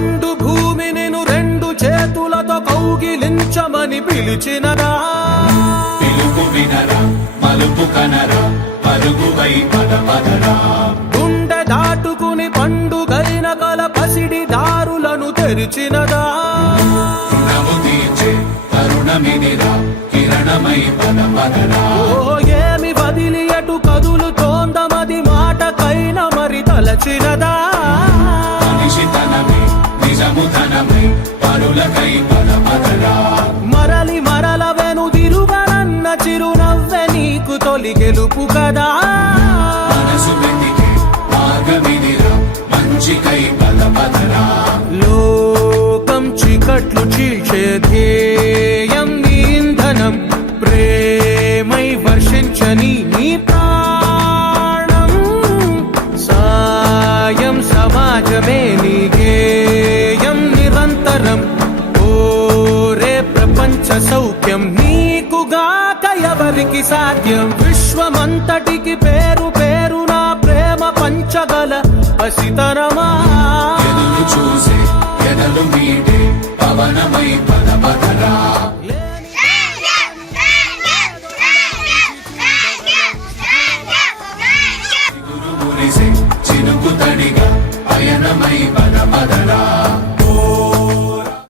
నిండు భూమి నిన్ను రెండు చేతులతో కౌగిలించమని పిలిచినదా పిలుపు వినరా మలుపు కనరా పరుగువై పద పదరా గుండె దాటుకుని పండుగైన కల పసిడి దారులను తెరిచినదా రుణము తీర్చే తరుణమినిరా కిరణమై పద పదరా ఓ ఏమి వదిలి ఎటు కదులుతోందమది మాటకైన మరి తలచినదా మనిషితనమే నిజముతనమే పరులకై పద పదరా మరలి మరల వెనుదిరుగనన్న చిరునవ్వె నీకు తొలి గెలుపు కదా మనసు వెతికే మార్గమినిరా మంచికై పద పదరా లోకం చీకట్లు చీల్చే ధ్యేయం నీ ఇంధనం ప్రేమై వర్షించని నీ ప్రాణం సాయం సమాజమే నీ గేయం నిరంతరం ఓరే ప్రపంచ సౌఖ్యం నీకుగాక ఎవరికి సాధ్యం విశ్వమంతటికి పేరు పేరు నా ప్రేమ పంచగల పసితరమా ఎదురు చూసే ఎదలు మీటే పవనమై పద పదరా చినుకు తడిగా పయనమై పద పదరా